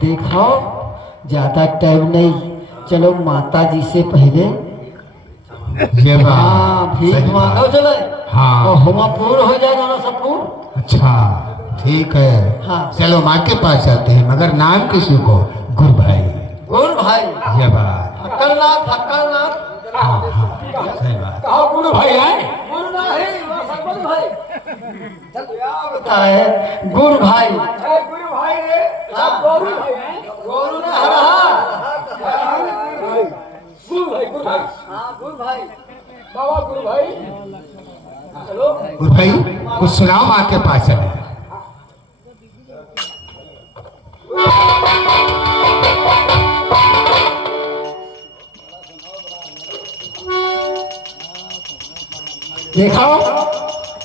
देखो ज्यादा टाइम नहीं, चलो माता जी से पहले भीख मांगो चले। हाँ और हुआ पूर्ण हो जाएगा ना सब पूर्ण। अच्छा ठीक है। हाँ चलो माँ के पास जाते हैं, मगर नाम किसी को? गुरु भाई। गुरु भाई ये बात फक्करनाथ फक्करनाथ। हाँ हाँ सही बात। कहो गुरु भाई है? गुरु नहीं गुरु भाई बताए गुरु भाई। गुरु भाई रे गुरु भाई है। गुरु ने हरा गुरु भाई गुरु भाई। हाँ गुरु भाई बाबा गुरु भाई। चलो गुरु भाई कुछ सुनाओ, माँ के पास चले। देखो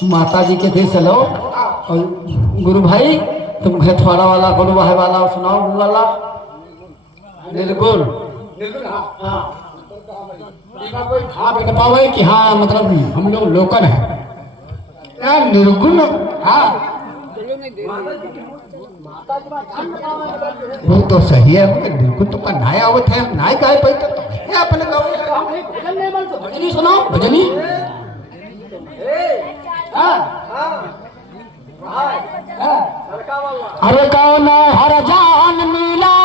माता जी के थे चलो। और गुरु भाई तुम थोड़ा वाला गुरु भाई वाला सुनाओ वाला निर्गुण। हाँ कोई खा भी न पावे कि हाँ मतलब हम लोग लोकल है यार निर्गुण। हाँ वो तो सही है, मगर निर्गुण तो का नाय आवत है, नाय गाय पैदा तो है अपने गाँव। भजनी सुनाओ भजनी। अरे कौन हर जान मिला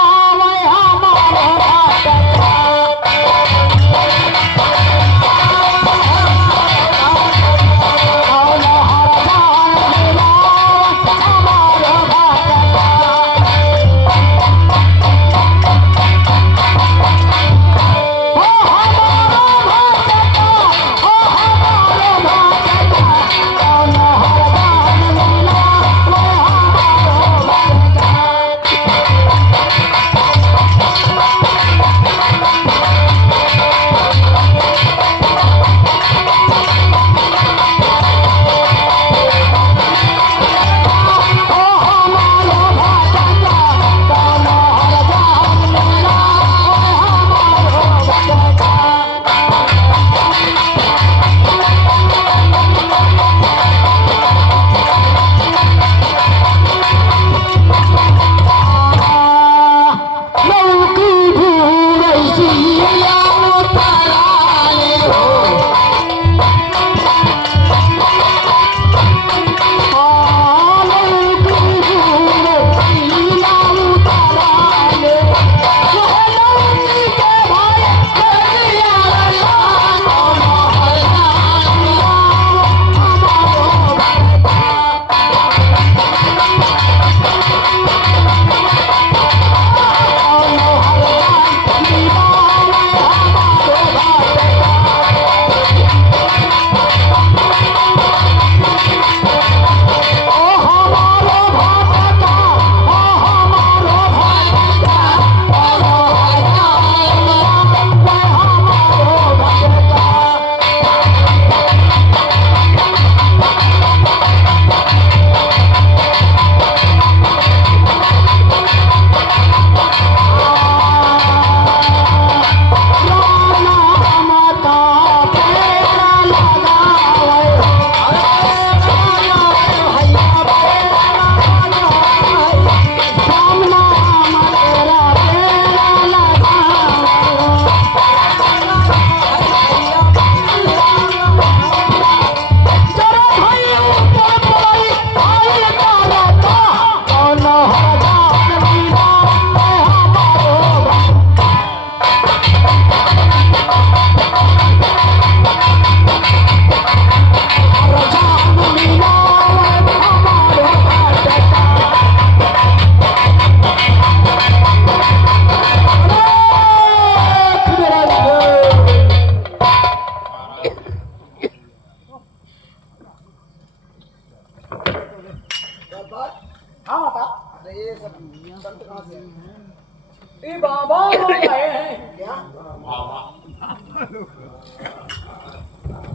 ये बाबा लोग आए हैं क्या?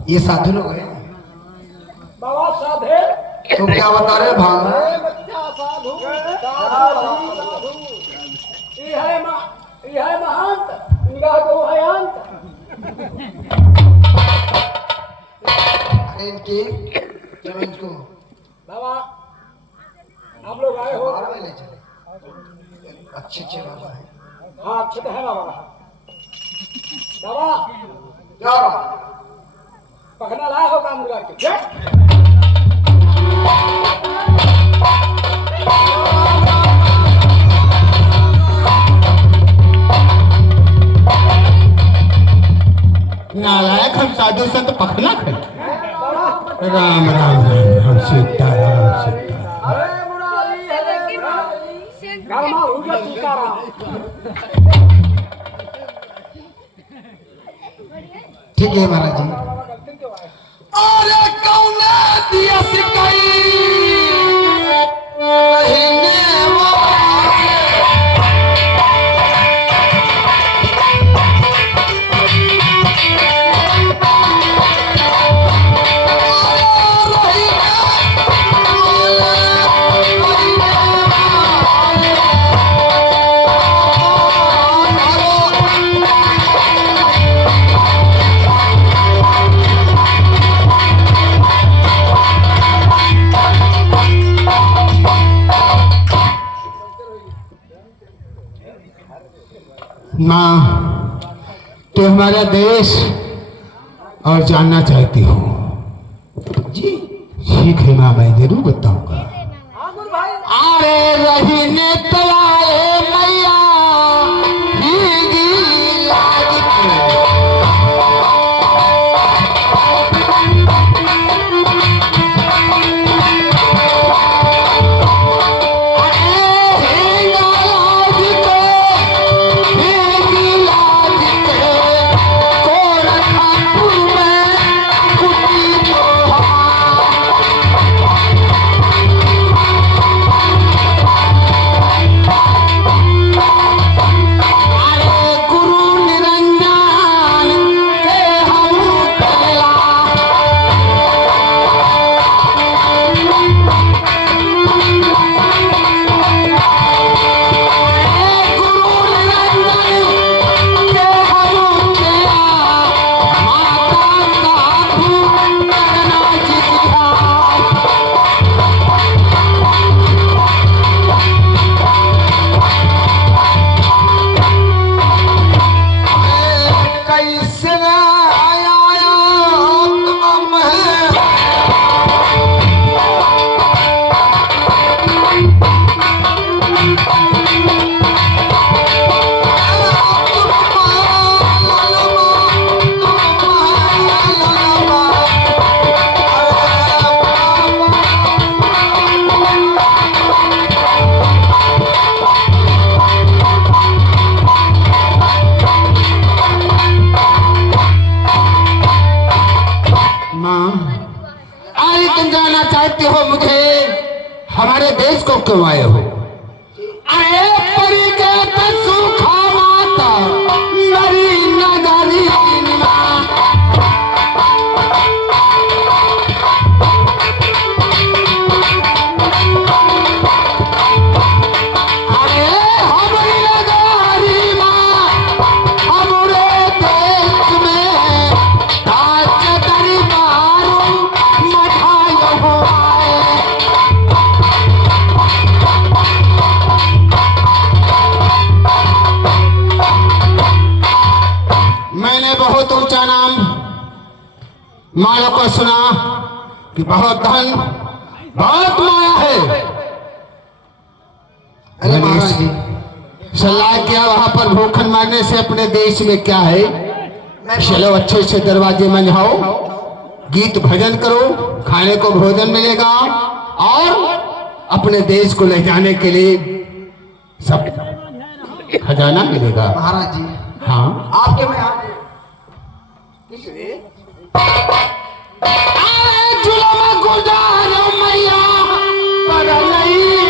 ये साधु लोग हैं। बाबा साधे तो क्या बता रहे भाग? बच्चा साधु साधु ये है महंत, इनका तो है अंत। इनके चलो इनको बाबा आप लोग आए हो? ले चले। अच्छे बाबा है। हाँ अच्छे तो है बाबा। बाबा क्या पखना लाया होगा मुर्गा के? नालायक हम साधु संत पखना खाते। राम राम राम राम सीताराम सीताराम। अरे मुरारी है गरमा हुआ टीकाराम। ठीक है महाराज जी। अरे कौन दिया सिकाई माँ, तो हमारा देश और जानना चाहती हो? जी ठीक है माँ, मैं जरूर बताऊंगा। अरे रही ने तलाए मैया हमारे देश को क्यों आए हो? अरे परी के सूखा माता मेरी नगरी माया को सुना कि बहुत धन बहुत माया है। अरे महाराज जी सलाह किया वहां पर भूखन मारने से अपने देश में क्या है? चलो अच्छे से दरवाजे में जाओ, गीत भजन करो, खाने को भोजन मिलेगा और अपने देश को ले जाने के लिए सब खजाना मिलेगा। महाराज जी हाँ आपके में जुलम गुजारो मैया पर नहीं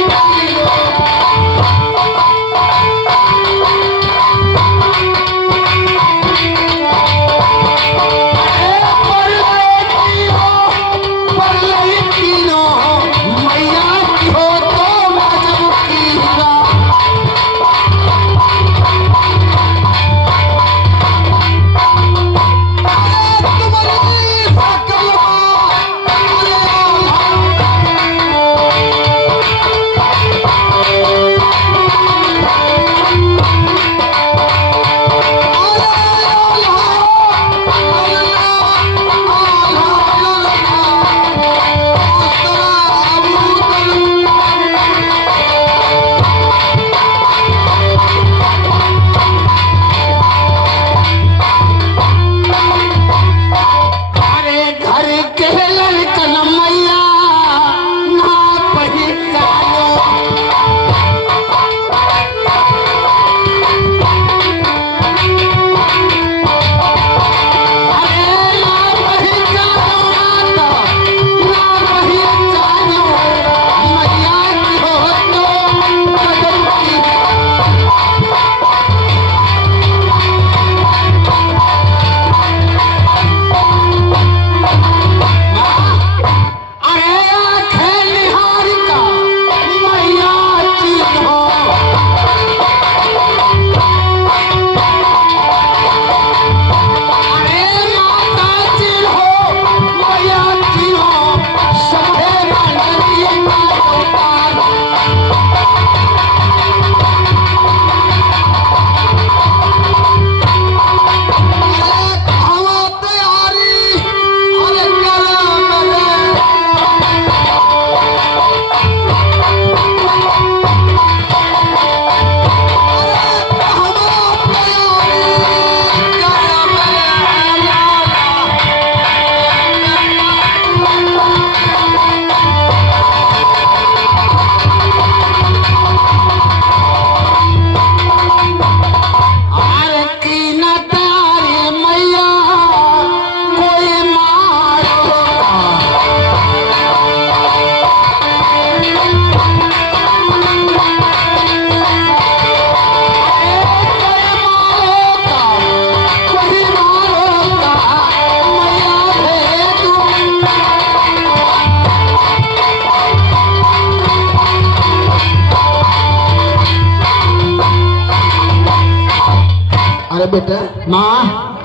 अरे बेटा माँ,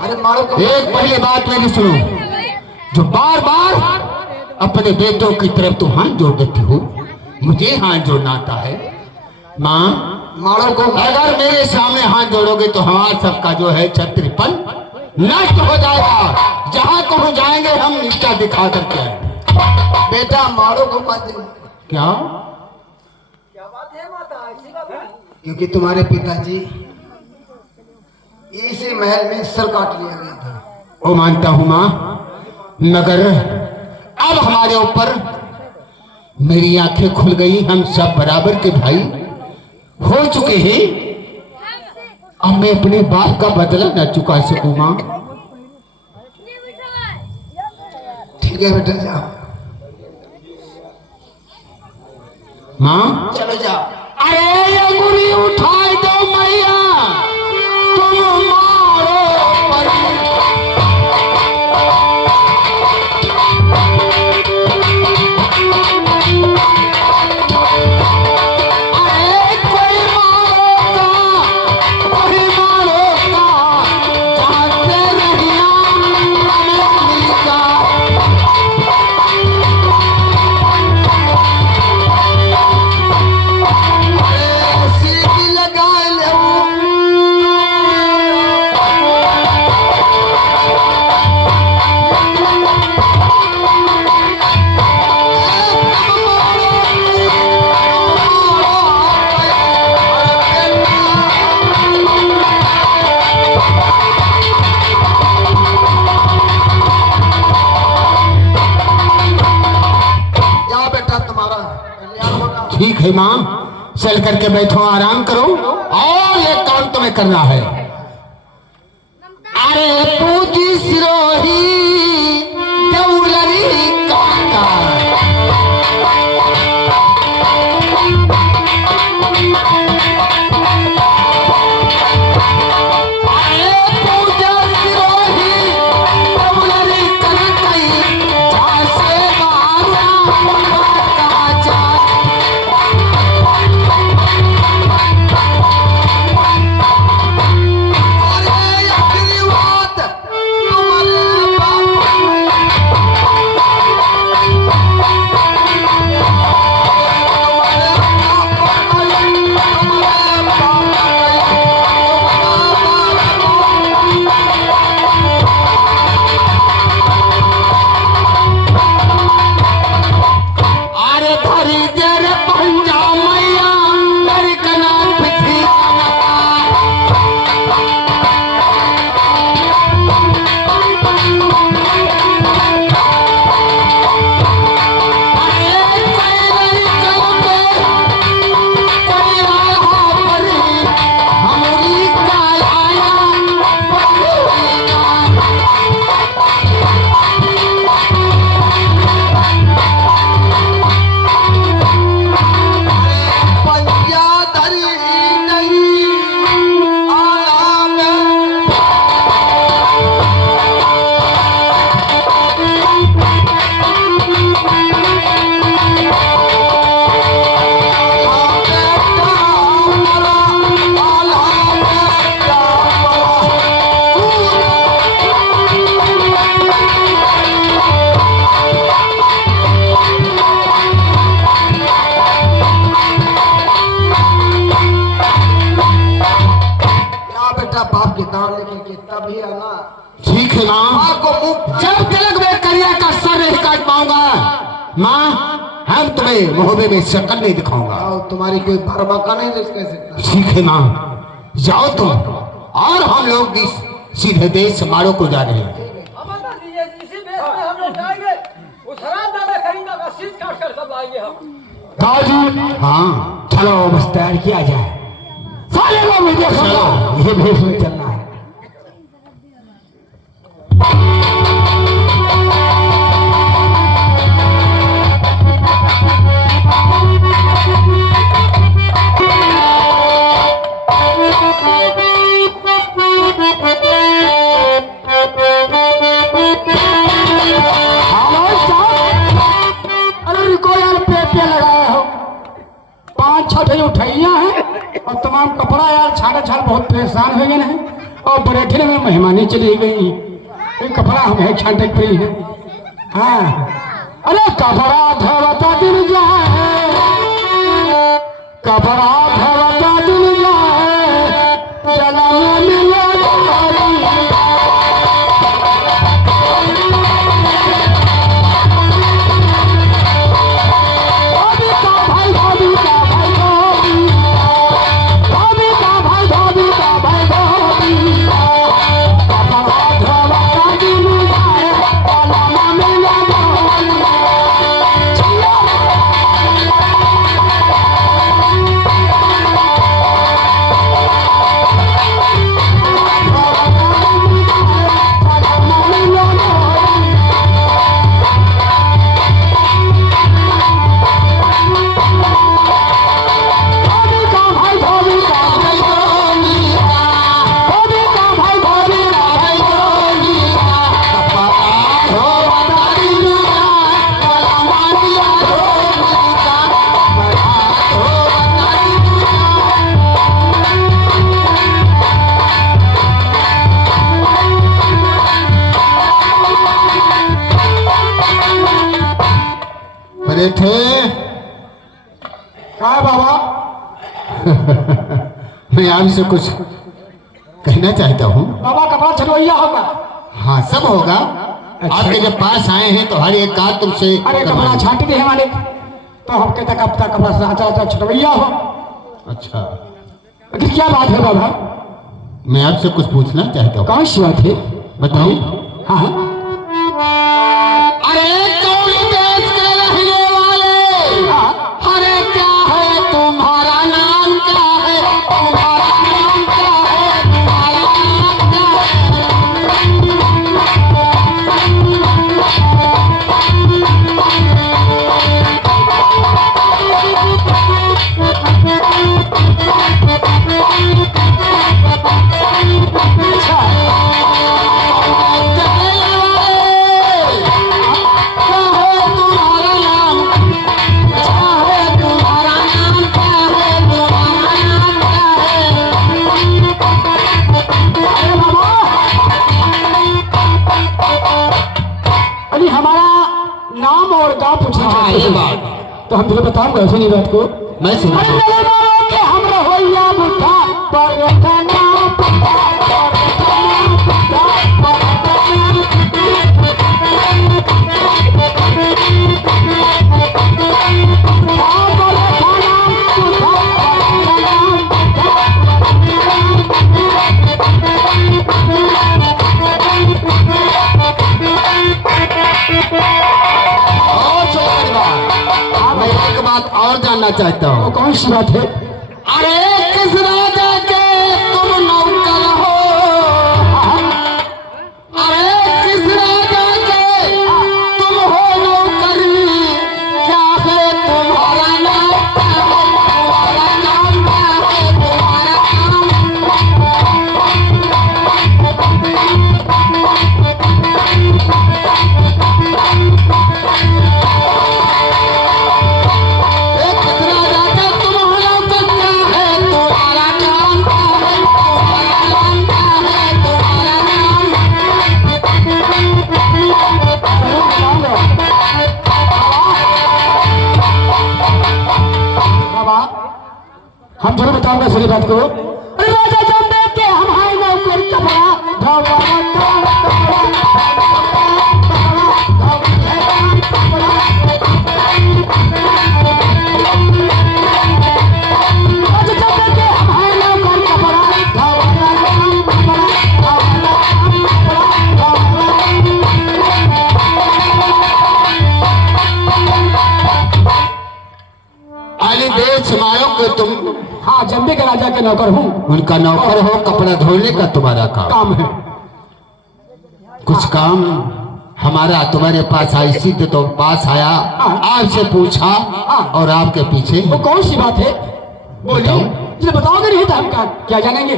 अरे मारो को एक पहली बात मेरी सुनो, जो बार बार अपने बेटों की तरफ तुम हाथ जोड़ देती हो, मुझे हाथ जोड़ना आता है। माँ मारो को अगर मेरे सामने हाथ जोड़ोगे तो हमारा सबका जो है छत्रीपन नष्ट हो जाएगा। जहाँ कहीं जाएंगे हम नीचा दिखा करके आएंगे। बेटा मारो को मत। क्या बात है माता? ऐसी बात है क्योंकि तुम्हारे पिताजी इसी महल में सर काट लिया गया था। वो मानता हूं माँ, मगर अब हमारे ऊपर मेरी आंखें खुल गई। हम सब बराबर के भाई हो चुके हैं। अब मैं अपने बाप का बदला न चुका सकूं माँ। ठीक है बेटा जाओ। माँ चलो जाओ। अरे ये गुरी उठाए दो मैया, तुम मारो पर। अरे कोई मारोगा, कोई मारोगा, जहाँ से नहीं मिलता। सीटी लगा ले ठीक है माँ, चल करके बैठो, आराम करो और ये काम तुम्हें करना है। अरे पूजी सिरोही देउलरी काका। अरे पूजा सिरोही देउलरी कनकई, झांसे मारा काचा। बाप के दान लेके तभी आना। ठीक है माँ, जब तक मैं करिया का सर नहीं काट पाऊंगा माँ, हम तुम्हें मोहब्बे में शक्ल नहीं दिखाऊंगा। तुम्हारी कोई भरमाका नहीं कह सकता। ठीक है माँ, जाओ तुम, और हम लोग भी सीधे देश मारो को जा रहे हैं। हाँ चलो बस तैयार किया जाए। सारे लोग मुझे चलो, ये भेष में चलना है। अरे रुको यार, पे लगाया हो, 5-6 उठाइया हैं और तमाम कपड़ा यार छाड़ा छाड़ बहुत परेशान हो गए हैं। और बरेठे में मेहमानी चली गई। ये कपड़ा हम है छांटे पड़ी है। हाँ अरे कपड़ा धोवता दिन जाए, कपड़ा धोवता दिन जाए, जला मिले थे। कहा बाबा? मैं आपसे कुछ कहना चाहता हूँ। बाबा कपड़ा छलवैया होगा? हाँ सब होगा। अच्छा। आपके जब पास आए हैं तो हर एक कार तुमसे। अरे कपड़ा छांटी दे मालिक, तो हफ्ते तक अब तक कपड़ा अच्छा छलवैया हो। अच्छा लेकिन क्या बात है बाबा? मैं आपसे कुछ पूछना चाहता हूँ। कौन सी बात है? बताओ। हाँ अरे कौन देश के रहने वाले? अरे क्या है तुम्हारा नाम, क्या है तुम्हारा नाम, क्या है तुम्हारा नाम, क्या ये बात तो हम तुम्हें बताऊंगा। सुनी बात को मैं सुना। हम रहोइया बुढ़ा और जानना चाहता हूँ। कौन सी बात है? अरे किस राजा के तुम नौकर हो? अरे किस राजा के तुम हो नौकर? क्या है तुम्हारा नाम, क्या है तुम्हारा नाम, क्या है तुम्हारा हम जरूर बताऊंगा। सुनी बात को। राजा जब देखे हम हाय नौकर कपड़ा कि तुम। हाँ जम्बे के राजा के नौकर हूँ। उनका नौकर हो, कपड़ा धोने का तुम्हारा काम है। कुछ काम हमारा तुम्हारे पास आई, सीधे तो पास आया, आपसे पूछा और आपके पीछे। वो कौन सी बात है? बोलिए। बताओगे नहीं तो हम क्या जानेंगे?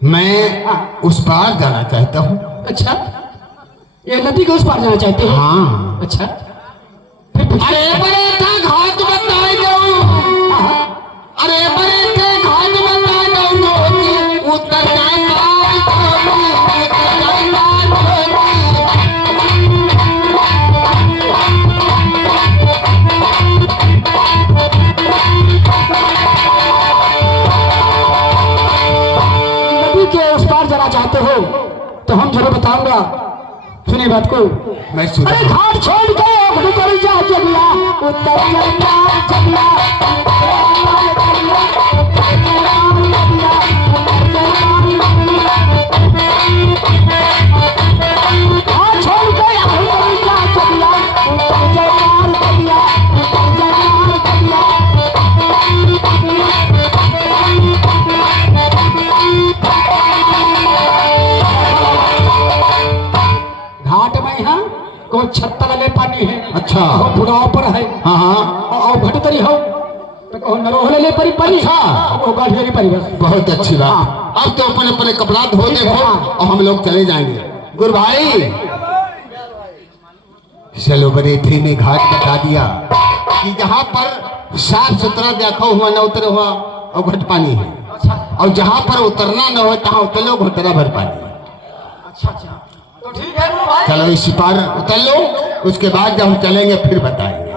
मैं उस पार जाना चाहता हूँ। अच्छा, ये नदी के उस पार जाना चाहते हैं? हाँ। अच्छा, अरे बड़े था घाट बताए दो, अरे बड़े थे घाट बताए दो, उत्तर जाना चाहते हो तो हम जरूर बताऊंगा। सुनिए बात को। मैं सुन अरे घाट छोड़ के उतर जा जगला, उतर जा जगला, घाट में यहाँ को छत्तर ले पानी है। अच्छा। बुढ़ाओ पर है। हाँ हाँ और भटतरी हो तो नरोहले ले परी पानी। अच्छा। वो गाड़ी नहीं परी बस। बहुत अच्छी बात। अब तो अपने अपने कपड़ा धो देखो और हम लोग चले जाएंगे। गुरु भाई चलो बरेठी ने घाट बता दिया कि जहाँ पर साफ सुथरा देखा हुआ न उतरे हुआ और घट पानी है, और जहाँ पर उतरना न हो तहाँ उतर लो घटरा भर पानी। अच्छा अच्छा तो ठीक है गुरु भाई। चलो इसी पार उतर लो, उसके बाद जब हम चलेंगे फिर बताएंगे।